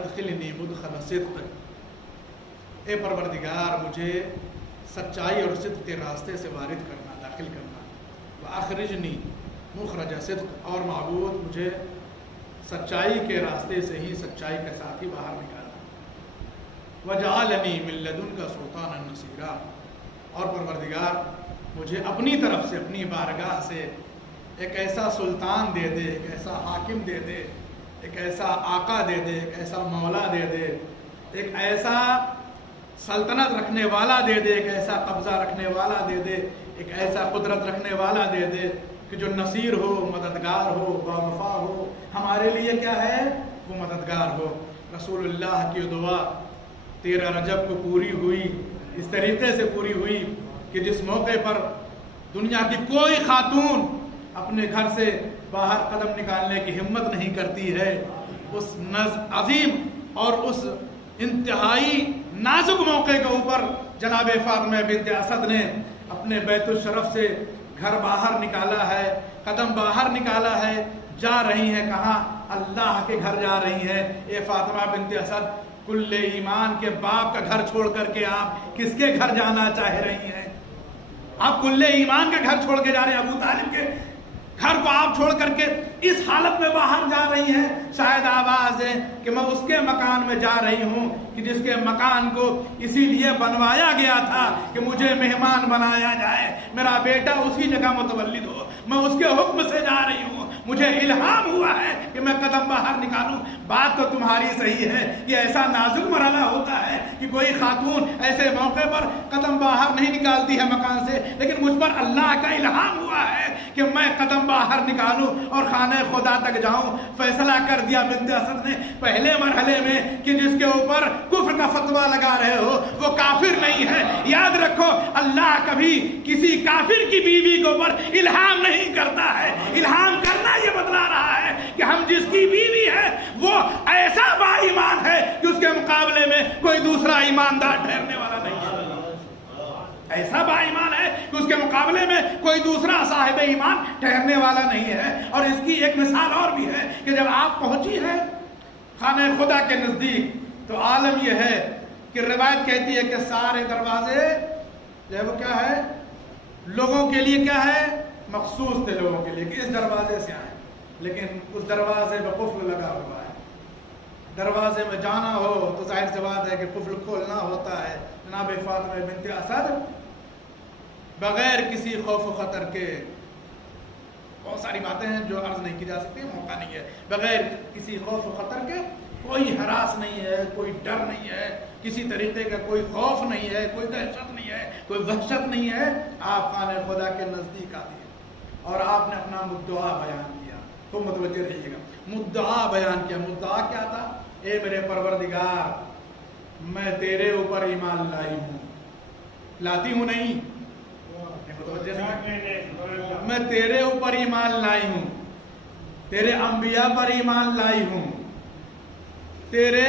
ادخلنی مدخل صدق، اے پروردگار مجھے سچائی اور صدق کے راستے سے وارد کرنا، داخل کرنا، واخرجنی مخرج صدق، اور معبود مجھے سچائی کے راستے سے ہی سچائی کے ساتھ ہی باہر نکالنا، وجعلنی من لدنک سلطانا نصیرا، اور پروردگار مجھے اپنی طرف سے، اپنی بارگاہ سے ایک ایسا سلطان دے دے، ایک ایسا حاکم دے دے، ایک ایسا آقا دے دے، ایک ایسا مولا دے دے، ایک ایسا سلطنت رکھنے والا دے دے، ایک ایسا قبضہ رکھنے والا دے دے، ایک ایسا قدرت رکھنے والا دے دے کہ جو نصیر ہو، مددگار ہو، باوفا ہو، ہمارے لیے کیا ہے، وہ مددگار ہو۔ رسول اللہ کی دعا 13 رجب کو پوری ہوئی، اس طریقے سے پوری ہوئی کہ جس موقع پر دنیا کی کوئی خاتون اپنے گھر سے باہر قدم نکالنے کی ہمت نہیں کرتی ہے، اس عظیم اور اس انتہائی نازک موقع کے اوپر جناب فاطمہ بنت اسد نے اپنے بیت الشرف سے گھر باہر نکالا ہے، قدم باہر نکالا ہے، جا رہی ہیں کہاں، اللہ کے گھر جا رہی ہیں۔ اے فاطمہ بنت اسد، کل ایمان کے باپ کا گھر چھوڑ کر کے آپ کس کے گھر جانا چاہ رہی ہیں؟ آپ کل ایمان کے گھر چھوڑ کے جا رہے ہیں، ابو طالب کے گھر کو آپ چھوڑ کر کے اس حالت میں باہر جا رہی ہیں۔ شاید آواز ہے کہ میں اس کے مکان میں جا رہی ہوں کہ جس کے مکان کو اسی لیے بنوایا گیا تھا کہ مجھے مہمان بنایا جائے، میرا بیٹا اسی جگہ متولد ہو، میں اس کے حکم سے جا رہی ہوں، مجھے الہام ہوا ہے کہ میں قدم باہر نکالوں۔ بات تو تمہاری صحیح ہے، یہ ایسا نازک مرحلہ ہوتا ہے کہ کوئی خاتون ایسے موقع پر قدم باہر نہیں نکالتی ہے مکان سے، لیکن مجھ پر اللہ کا الہام ہوا ہے کہ میں قدم باہر نکالوں اور خانہ خدا تک جاؤں۔ فیصلہ کر دیا بنت اسد نے پہلے مرحلے میں کہ جس کے اوپر کفر کا فتویٰ لگا رہے ہو وہ کافر نہیں ہے۔ یاد رکھو، اللہ کبھی کسی کافر کی بیوی کے اوپر الہام نہیں کرتا ہے، الہام کرنا یہ بتلا رہا ہے کہ ہم جس کی بیوی ہے وہ ایسا با ایمان ہے کہ اس کے مقابلے میں کوئی دوسرا ایماندار ٹھہرنے والا نہیں ہے، ایسا با ایمان ہے کہ اس کے مقابلے میں کوئی دوسرا صاحب ایمان ٹھہرنے والا نہیں ہے۔ اور اس کی ایک مثال اور بھی ہے کہ جب آپ پہنچی ہے خانہ خدا کے نزدیک تو عالم یہ ہے کہ روایت کہتی ہے کہ سارے دروازے جو ہے وہ کیا ہے، لوگوں کے لیے کیا ہے، مخصوص تھے لوگوں کے لیے کہ اس دروازے سے آئیں، لیکن اس دروازے میں قفل لگا ہوا ہے۔ دروازے میں جانا ہو تو ظاہر سی بات ہے کہ قفل کھولنا ہوتا ہے۔ جناب فاطمہ بنت اسد بغیر کسی خوف و خطر کے، بہت ساری باتیں ہیں جو عرض نہیں کی جا سکتی، موقع نہیں ہے، بغیر کسی خوف و خطر کے، کوئی ہراس نہیں ہے، کوئی ڈر نہیں ہے، کسی طریقے کا کوئی خوف نہیں ہے، کوئی دہشت نہیں ہے، کوئی وحشت نہیں ہے، آپ خانہ خدا کے نزدیک آ گئے اور آپ نے اپنا مدعا بیان کیا۔ تو متوجہ رہیے گا، مدعا بیان کیا۔ مدعا کیا تھا؟ اے میرے پروردگار، میں تیرے اوپر ایمان لائی ہوں، لاتی ہوں نہیں، متوجہ نہیں، میں تیرے اوپر ایمان لائی ہوں، تیرے انبیاء پر ایمان لائی ہوں، تیرے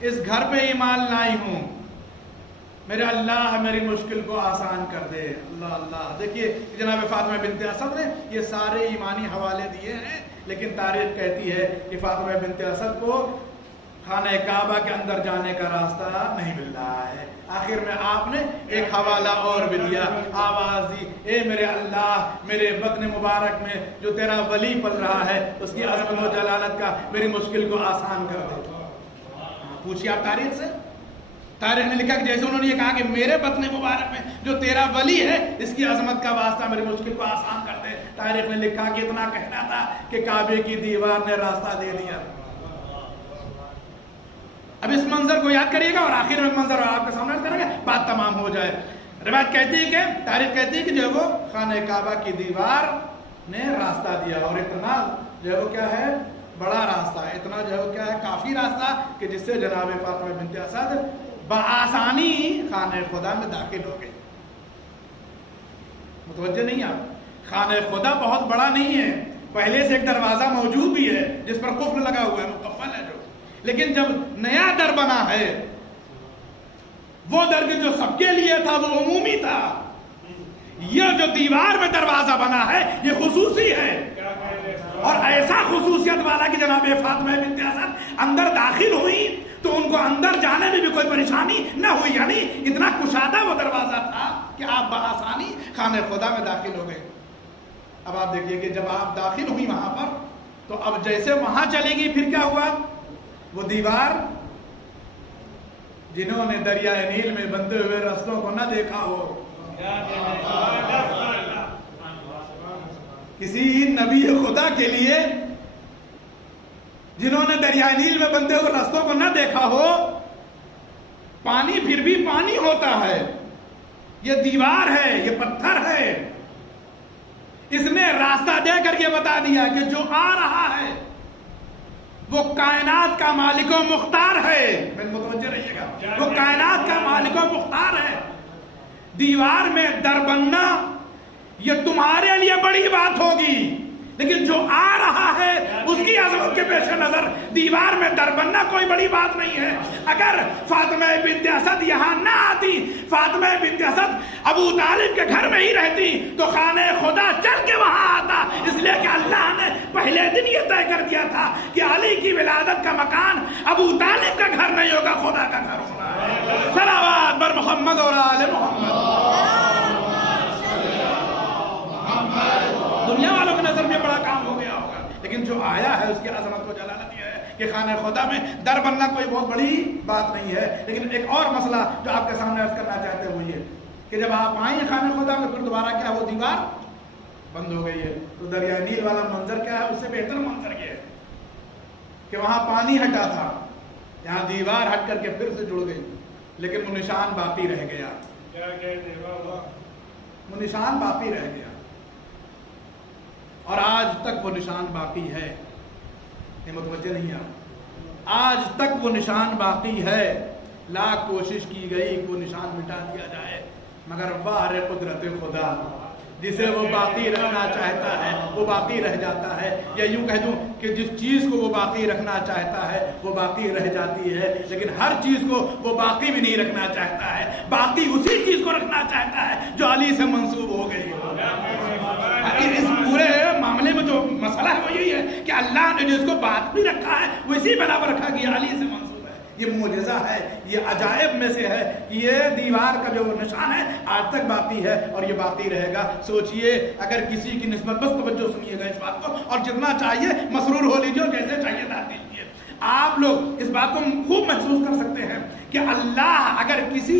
اس گھر پہ ایمان لائی ہوں، میرے اللہ میری مشکل کو آسان کر دے۔ اللہ اللہ، دیکھیے جناب فاطمہ بنت اسد نے یہ سارے ایمانی حوالے دیے ہیں، لیکن تاریخ کہتی ہے کہ فاطمہ بنت اسد کو خانہ کعبہ کے اندر جانے کا راستہ نہیں مل رہا ہے۔ آخر میں آپ نے ایک حوالہ اور بھی دیا، آواز دی، اے میرے اللہ، میرے بطن مبارک میں جو تیرا ولی پل رہا ہے اس کی عظمت و جلالت کا میری مشکل کو آسان کر دے۔ پوچھیے آپ تاریخ سے، تاریخ نے لکھا کہ جیسے انہوں نے یہ کہا کہ میرے بطن مبارک میں جو تیرا ولی ہے اس کی عظمت کا واسطہ میری مشکل کو آسان کر دے، تاریخ نے لکھا کہ اتنا کہنا تھا کہ کعبے کی دیوار نے راستہ دے دیا۔ اب اس منظر کو یاد کریے گا اور آخر میں منظر آپ کے سامنے کریں گے، بات تمام ہو جائے۔ روایت کہتی ہے کہ تاریخ کہتی ہے کہ جو وہ خانہ کعبہ کی دیوار نے راستہ دیا، اور اتنا جو وہ کیا ہے، بڑا راستہ ہے، اتنا جو ہے کیا ہے، کافی راستہ کہ جس سے جناب فاطمہ بنت اسد بآسانی خانہ خدا میں داخل ہو گئے۔ متوجہ نہیں آپ، خانہ خدا بہت بڑا نہیں ہے، پہلے سے ایک دروازہ موجود بھی ہے جس پر قفل لگا ہوا ہے، مقفل ہے جو، لیکن جب نیا در بنا ہے، وہ در جو سب کے لیے تھا وہ عمومی تھا، یہ جو دیوار میں دروازہ بنا ہے یہ خصوصی ہے، اور ایسا خصوصیت والا کہ جناب فاطمہ بنت اسد اندر داخل ہوئی اندر جانے میں بھی کوئی پریشانی نہ ہوئی، یعنی اتنا کشادہ وہ دروازہ تھا کہ آپ بآسانی خانہ خدا میں داخل ہو گئے۔ اب آپ دیکھیے کہ جب آپ داخل ہوئی وہاں پر تو اب جیسے وہاں چلے گی پھر کیا ہوا؟ وہ دیوار جنہوں نے دریائے نیل میں بندے ہوئے رستوں کو نہ دیکھا ہو، کسی نبی خدا کے لیے جنہوں نے دریائے نیل میں بندے ہوئے رستوں کو نہ دیکھا ہو، پانی پھر بھی پانی ہوتا ہے، یہ دیوار ہے، یہ پتھر ہے، اس نے راستہ دے کر یہ بتا دیا کہ جو آ رہا ہے وہ کائنات کا مالک و مختار ہے۔ میں متوجہ رہیے گا، وہ کائنات کا مالک و مختار ہے۔ دیوار میں در بننا یہ تمہارے لیے بڑی بات ہوگی، لیکن جو آ رہا ہے اس کی عظمت کے پیش نظر دیوار میں در بننا کوئی بڑی بات نہیں ہے۔ اگر فاطمہ بنت اسد یہاں نہ آتی، فاطمہ بنت اسد ابو طالب کے گھر میں ہی رہتی تو خانہ خدا چل کے وہاں آتا، اس لیے کہ اللہ نے پہلے دن یہ طے کر دیا تھا کہ علی کی ولادت کا مکان ابو طالب کا گھر نہیں ہوگا، خدا کا گھر ہونا ہے۔ صلوات بر محمد اور آل محمد۔ دنیا والوں کی نظر میں بڑا کام ہو گیا ہوگا، لیکن جو آیا ہے اس کی عظمت کو جلالت یہ ہے کہ خانہ خدا میں در بننا کوئی بہت بڑی بات نہیں ہے۔ لیکن ایک اور مسئلہ جو آپ کے سامنے عرض کرنا چاہتے ہیں وہ یہ کہ جب آپ آئیں خانہ خدا میں پھر دوبارہ کیا وہ دیوار بند ہو گئی ہے، تو دریائے نیل والا منظر کیا ہے؟ اس سے بہتر منظر یہ ہے کہ وہاں پانی ہٹا تھا، یہاں دیوار ہٹ کر کے پھر سے جڑ گئی، لیکن وہ نشان باقی رہ گیا، وہ نشان باقی رہ گیا، اور آج تک وہ نشان باقی ہے۔ یہ متوجہ نہیں آج تک وہ نشان باقی ہے۔ لاکھ کوشش کی گئی کہ وہ نشان مٹا دیا جائے، مگر باہر قدرت خدا جسے وہ باقی رکھنا چاہتا ہے وہ باقی رہ جاتا ہے، یا یوں کہہ دوں کہ جس چیز کو وہ باقی رکھنا چاہتا ہے وہ باقی رہ جاتی ہے، لیکن ہر چیز کو وہ باقی بھی نہیں رکھنا چاہتا ہے، باقی اسی چیز کو رکھنا چاہتا ہے جو علی سے منسوب ہو گئی ہے۔ اس پورے معاملے میں جو مسئلہ ہے وہ یہی ہے کہ اللہ نے جس کو باقی رکھا ہے وہ اسی بنا پر رکھا کہ علی سے منسوب ہے۔ یہ معجزہ ہے، یہ عجائب میں سے ہے، یہ دیوار کا جو نشان ہے آج تک باقی ہے اور یہ باقی رہے گا۔ سوچئے اگر کسی کی نسبت، بس توجہ سنیے گا اس بات کو، اور جتنا چاہیے مسرور ہو لیجیے اور جیسے چاہیے دار دیجیے۔ آپ لوگ اس بات کو خوب محسوس کر سکتے ہیں کہ اللہ اگر کسی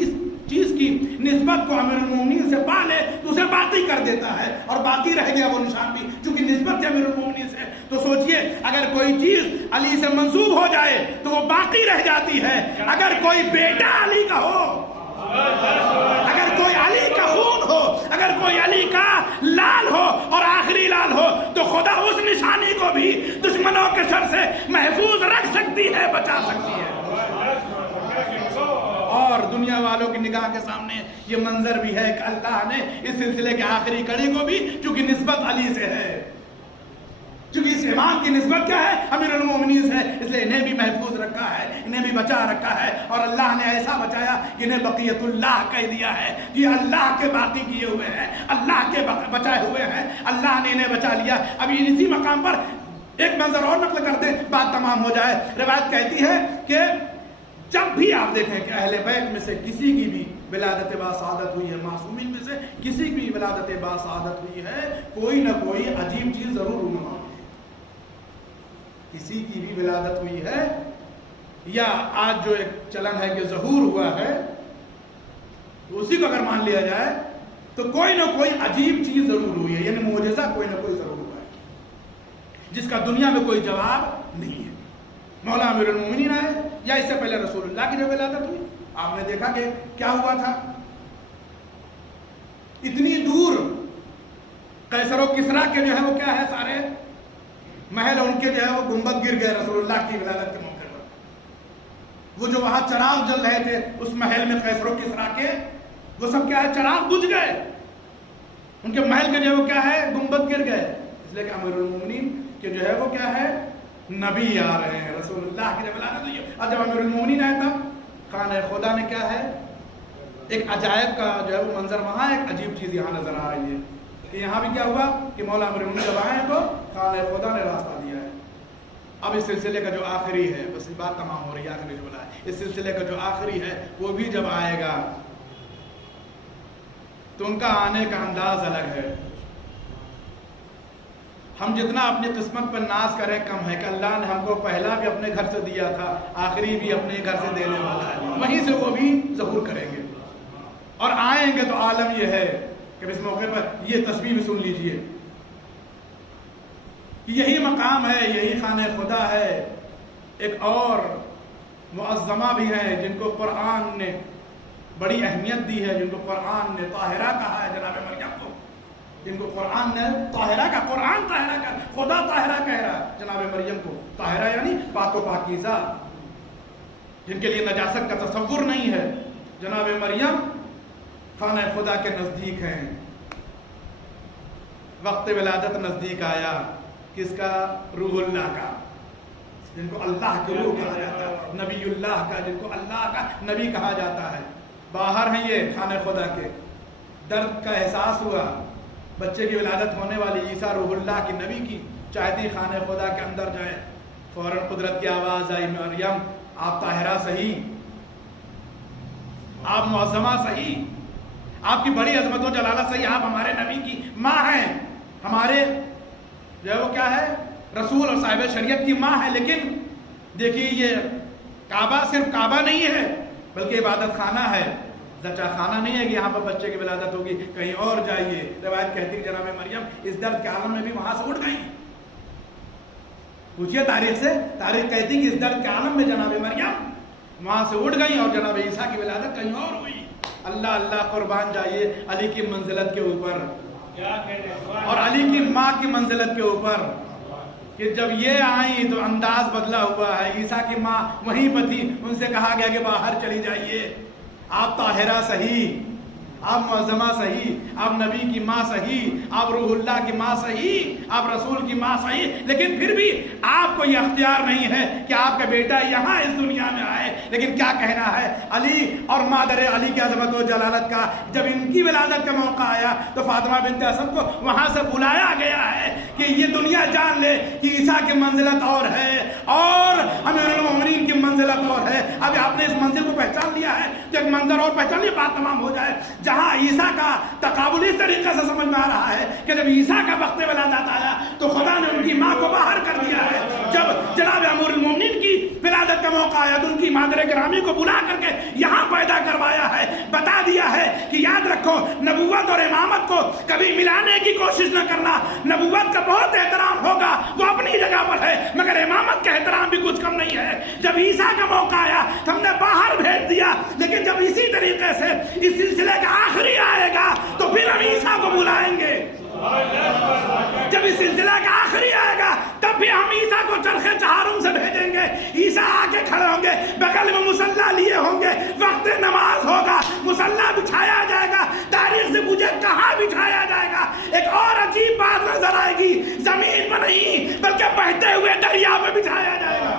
چیز کی نسبت کو امیر المومنین سے پا لے تو اسے باقی کر دیتا ہے، اور باقی رہ گیا وہ نشان بھی چونکہ نسبت ہے امیر المومنین سے۔ تو سوچئے اگر کوئی چیز علی سے منسوب ہو جائے تو وہ باقی رہ جاتی ہے۔ اگر کوئی بیٹا علی کا ہو، اگر کوئی علی کا خون ہو، اگر کوئی علی کا لال ہو اور آخری لال ہو تو خدا اس نشانی کو بھی دشمنوں کے شر سے محفوظ رکھ سکتی ہے، بچا سکتی ہے۔ اور دنیا والوں کی نگاہ کے سامنے یہ منظر بھی ہے کہ اللہ نے اس سلسلے کے آخری کڑی کو بھی چونکہ نسبت علی سے ہے، چونکہ اس امام کی نسبت کیا ہے؟ امیر المومنین سے، اس لیے انہیں بھی محفوظ رکھا ہے، انہیں بھی بچا رکھا ہے، اور اللہ نے ایسا بچایا کہ انہیں بقیت اللہ کہہ دیا ہے۔ یہ اللہ کے باقی کیے ہوئے ہیں، اللہ کے بچائے ہوئے ہیں، اللہ نے انہیں بچا لیا۔ ابھی اسی مقام پر ایک منظر اور نقل کر دیں، بات تمام ہو جائے۔ روایت کہتی ہے کہ جب بھی آپ دیکھیں کہ اہل بیت میں سے کسی کی بھی ولادت باسعادت ہوئی ہے، معصومین میں سے کسی کی بھی ولادت باسعادت ہوئی ہے، کوئی نہ کوئی عجیب چیز ضرور رونما ہوئی ہے۔ کسی کی بھی ولادت ہوئی ہے، یا آج جو ایک چلن ہے کہ ظہور ہوا ہے، تو اسی کو اگر مان لیا جائے تو کوئی نہ کوئی عجیب چیز ضرور ہوئی ہے، یعنی معجزہ کوئی نہ کوئی ضرور ہوا ہے جس کا دنیا میں کوئی جواب نہیں ہے۔ مولا امیر المومنین آئے، یا اس سے پہلے رسول اللہ کی جو ولادت ہوئی، آپ نے دیکھا کہ کیا ہوا تھا۔ اتنی دور قیصر و کسریٰ کے جو ہے وہ کیا ہے، سارے محل ان کے جو ہے وہ گنبد گر گئے رسول اللہ کی ولادت کے موقع پر۔ وہ جو وہاں چراغ جل رہے تھے اس محل میں قیصر و کسریٰ کے، وہ سب کیا ہے، چراغ بجھ گئے، ان کے محل کے جو ہے وہ کیا ہے، گنبد گر گئے، اس لیے کہ امیر المومنین کے جو ہے وہ کیا ہے، نبی آ رہے ہیں، رسول اللہ کی جب ولادت ہوئی ہے۔ اور جب امیر المومنین آئے تب خانہ خدا نے کیا ہے، ایک عجائب کا جو ہے وہ منظر، وہاں ایک عجیب چیز یہاں نظر آ رہی ہے کہ یہاں بھی کیا ہوا کہ مولا امیر المومنین جب آئے تو خانہ خدا نے راستہ دیا ہے، اب اس سلسلے کا جو آخری ہے، بس بات تمام ہو رہی ہے، آخری جملہ ہے، اس سلسلے کا جو آخری ہے وہ بھی جب آئے گا تو ان کا آنے کا انداز الگ ہے۔ ہم جتنا اپنی قسمت پر ناز کریں کم ہے کہ اللہ نے ہم کو پہلا بھی اپنے گھر سے دیا تھا، آخری بھی اپنے گھر سے دینے والا ہے، وہیں سے وہ بھی ظہور کریں گے اور آئیں گے۔ تو عالم یہ ہے کہ اس موقع پر یہ تسبیح بھی سن لیجئے کہ یہی مقام ہے، یہی خانہ خدا ہے۔ ایک اور معظمہ بھی ہیں جن کو قرآن نے بڑی اہمیت دی ہے، جن کو قرآن نے طاہرہ کہا ہے، جناب مریم کو، جن کو قرآن نے طاہرہ کا، قرآن طاہرہ کا، خدا طاہرہ کہہ رہا ہے جناب مریم کو۔ طاہرہ یعنی پاک و پاکیزہ، جن کے لیے نجاست کا تصور نہیں ہے۔ جناب مریم خانہ خدا کے نزدیک ہیں۔ وقت ولادت نزدیک آیا، کس کا؟ روح اللہ کا، جن کو اللہ کی روح کہا جاتا ہے، نبی اللہ کا، جن کو اللہ کا نبی کہا جاتا ہے۔ باہر ہیں یہ خانہ خدا کے، درد کا احساس ہوا، بچے کی ولادت ہونے والی، عیسیٰ روح اللہ کی، نبی کی، چاہتی خانہ خدا کے اندر جائے، فوراً قدرت کی آواز آئی، مریم آپ طاہرہ صحیح، آپ معظمہ صحیح، آپ کی بڑی عظمت و جلالت صحیح، آپ ہمارے نبی کی ماں ہیں، ہمارے جو وہ کیا ہے، رسول اور صاحب شریعت کی ماں ہے۔ لیکن دیکھیے یہ کعبہ صرف کعبہ نہیں ہے بلکہ عبادت خانہ ہے، زچہ خانہ نہیں ہے کہ یہاں پر بچے کی ولادت ہوگی، کہیں اور جائیے۔ روایت کہتی ہے جناب مریم اس درد کے عالم میں بھی وہاں سے اٹھ گئی۔ پوچھئے تاریخ سے، تاریخ کہتی کہ اس درد کے عالم میں جناب مریم وہاں سے اٹھ گئی اور جناب عیسیٰ کی ولادت کہیں اور ہوئی۔ اللہ اللہ، قربان جائیے علی کی منزلت کے اوپر اور علی کی ماں کی منزلت کے اوپر، کہ جب یہ آئیں تو انداز بدلا ہوا ہے۔ عیسیٰ کی ماں وہیں پر تھی، ان سے کہا گیا کہ باہر چلی جائیے، آپ طاہرہ صحیح، آپ معظمہ صحیح، آپ نبی کی ماں صحیح، آپ روح اللہ کی ماں صحیح، آپ رسول کی ماں صحیح، لیکن پھر بھی آپ کو یہ اختیار نہیں ہے کہ آپ کا بیٹا یہاں اس دنیا میں آئے۔ لیکن کیا کہنا ہے علی اور مادر علی کی عظمت و جلالت کا، جب ان کی ولادت کا موقع آیا تو فاطمہ بنت اسد کو وہاں سے بلایا گیا ہے کہ یہ دنیا جان لے کہ عیسیٰ کی منزلت اور ہے اور امیر المومنین کی منزلت اور ہے۔ اب آپ نے اس منزل کو پہچان لیا ہے تو ایک منظر اور پہچان لیا، بات تمام ہو جائے۔ جہاں عیسیٰ کا تقابل اس طریقے سے سمجھ میں آ رہا ہے کہ جب عیسیٰ کا وقت ولادت آیا تو خدا نے ان کی ماں کو باہر کر دیا ہے۔ جب جناب امیر المومنین کی ولادت کا موقع آیا تو ان کی مادر گرامی کو بلا کر کے یہاں پیدا کروایا ہے، بتا دیا ہے کہ یاد رکھو نبوت اور امامت کو کبھی ملانے کی کوشش نہ کرنا۔ نبوت کا بہت احترام ہوگا، وہ اپنی جگہ پر ہے، مگر امامت کا احترام بھی کچھ کم نہیں ہے۔ جب عیسیٰ کا موقع آیا ہم نے باہر بھیج دیا، لیکن جب اسی طریقے سے اس سلسلے کا آخری آئے گا تو پھر ہم عیسیٰ کو بلائیں گے۔ جب اس سلسلہ کا آخری آئے گا تب بھی ہم عیسیٰ کو چرخ چہارم سے بھیجیں گے۔ عیسیٰ آ کے کھڑے ہوں گے، بغل میں مصلی لیے ہوں گے، وقت نماز ہوگا، مصلی بچھایا جائے گا۔ تاریخ سے مجھے کہاں بچھایا جائے گا؟ ایک اور عجیب بات نظر آئے گی، زمین پر نہیں بلکہ بہتے ہوئے دریا میں بچھایا جائے گا،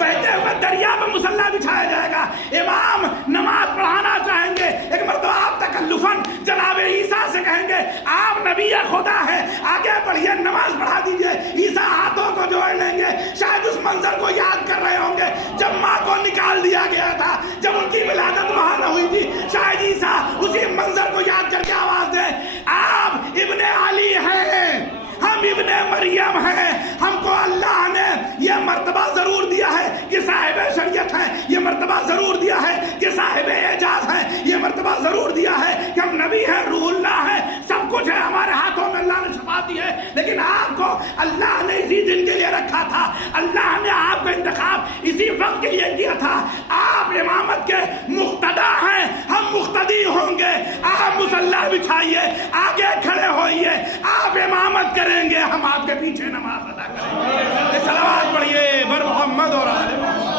بہتے ہوئے دریا میں مصلی بچھایا جائے گا۔ امام نماز پڑھانا چاہیں گے، ایک مرتبہ آپ تکلفاً جناب عیسیٰ سے کہیں گے آپ نبی خدا ہے، آگے بڑھیے نماز پڑھا دیجئے۔ عیسیٰ ہاتھوں کو جوڑ لیں گے، شاید اس منظر کو یاد کر رہے ہوں گے جب ماں کو نکال دیا گیا تھا، جب ان کی ولادت وہاں نہ ہوئی تھی۔ شاید عیسیٰ اسی منظر کو یاد کر کے آواز دے آپ ابن علی ہیں، ہم ابن مریم ہیں، ہم کو اللہ نے یہ مرتبہ ضرور دیا ہے کہ صاحب شریعت ہیں، یہ مرتبہ ضرور دیا ہے کہ صاحب اعجاز ہیں، یہ مرتبہ ضرور دیا ہے کہ ہم نبی ہیں، روح اللہ ہیں، سب کچھ ہے ہمارے ہاتھوں میں، اللہ نے شفا دی ہے۔ لیکن آپ کو اللہ نے اسی دن کے لیے رکھا تھا، اللہ نے آپ کا انتخاب اسی وقت کے لیے کیا تھا۔ آپ امامت کے مقتدا ہیں، ہم مقتدی ہوں گے۔ آپ مصلی بچھائیے، آگے کھڑے ہوئیے، آپ امامت کریں گے، ہم آپ کے پیچھے نماز ادا کریں گے۔ صلوات پڑھیے بر محمد اور آل محمد۔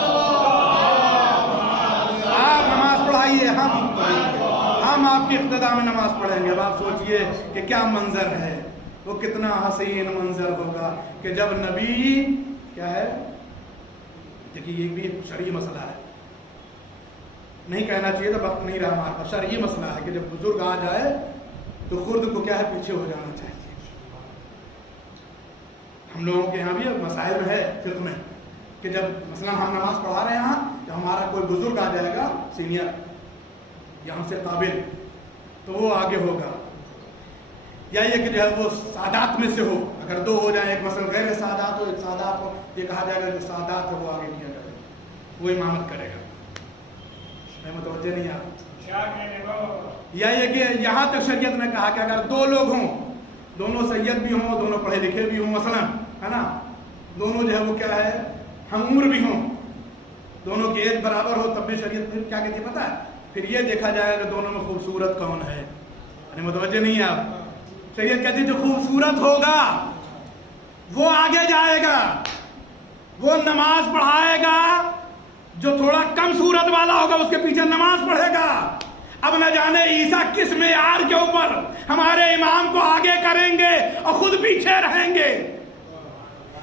آپ نماز پڑھائیے، ہم آپ کی اقتداء میں نماز پڑھیں گے۔ اب آپ سوچئے کہ کیا منظر ہے، وہ کتنا حسین منظر ہوگا کہ جب نبی کیا ہے، دیکھیے یہ بھی شرعی مسئلہ ہے، نہیں کہنا چاہیے تو وقت نہیں رہا ہمارے پاس، شرعی مسئلہ ہے کہ جب بزرگ آ جائے تو خرد کو کیا ہے پیچھے ہو جانا چاہیے۔ ہم لوگوں کے یہاں بھی مسائل میں ہے فقہ میں کہ جب مثلا ہم نماز پڑھا رہے ہیں یہاں، جب ہمارا کوئی بزرگ آ جائے گا سینئر یا ہم سے قابل، تو وہ آگے ہوگا، یا یہ کہ جو ہے وہ سادات میں سے ہو، اگر دو ہو جائیں، ایک مثلا غیر سادات ہو ایک سادات ہو، یہ کہا جائے گا جو سادات ہے وہ آگے کیا جائے گا، وہ امامت کرے گا. میں متوجہ نہیں آپ، یا یہ کہ یہاں تک شریعت میں کہا کہ اگر دو لوگ ہوں، دونوں سید بھی ہوں، دونوں پڑھے لکھے بھی ہوں مثلا، ہے نا، دونوں جو ہے وہ کیا ہے ہم عمر بھی ہوں، دونوں کی ایج برابر ہو، تب بھی شریعت پھر کیا کہتی ہے پتہ ہے؟ پھر یہ دیکھا جائے گا کہ دونوں میں خوبصورت کون ہے. متوجہ نہیں ہے آپ؟ شریعت کہتی ہے جو خوبصورت ہوگا وہ آگے جائے گا، وہ نماز پڑھائے گا، جو تھوڑا کم صورت والا ہوگا اس کے پیچھے نماز پڑھے گا. اب نہ جانے عیسیٰ کس معیار کے اوپر ہمارے امام کو آگے کریں گے اور خود پیچھے رہیں گے.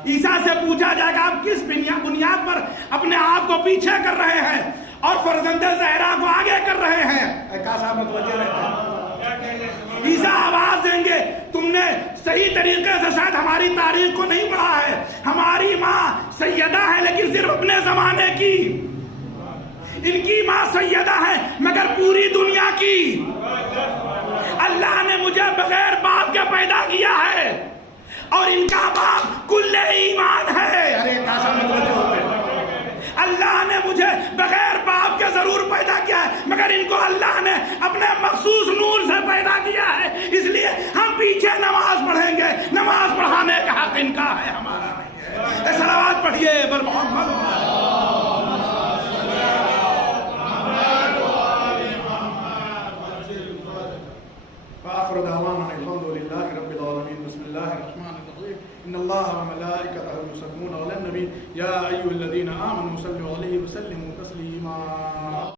عیسیٰ سے پوچھا جائے گا آپ کس بنیاد پر اپنے آپ کو پیچھے کر رہے ہیں اور فرزند زہرا کو آگے کر رہے ہیں. کہا صاحب متوجہ رہتے ہیں. عیسیٰ آواز دیں گے تم نے صحیح طریقے سے شاید ہماری تاریخ کو نہیں پڑھا ہے، ہماری ماں سیدہ ہے لیکن صرف اپنے زمانے کی، ان کی ماں سیدہ ہے مگر پوری دنیا کی، اللہ نے مجھے بغیر باپ کے پیدا کیا ہے اور ان کا باپ کل ایمان ہے. ارے کیسا متوجہ ہوتے ہیں. اللہ نے مجھے بغیر باپ کے ضرور پیدا کیا ہے مگر ان کو اللہ نے اپنے مخصوص نور سے پیدا کیا ہے، اس لیے ہم پیچھے نماز پڑھیں گے، نماز پڑھانے کا حق ان کا ہے، ہمارا نہیں ہے. صلوات پڑھیے بر محمد.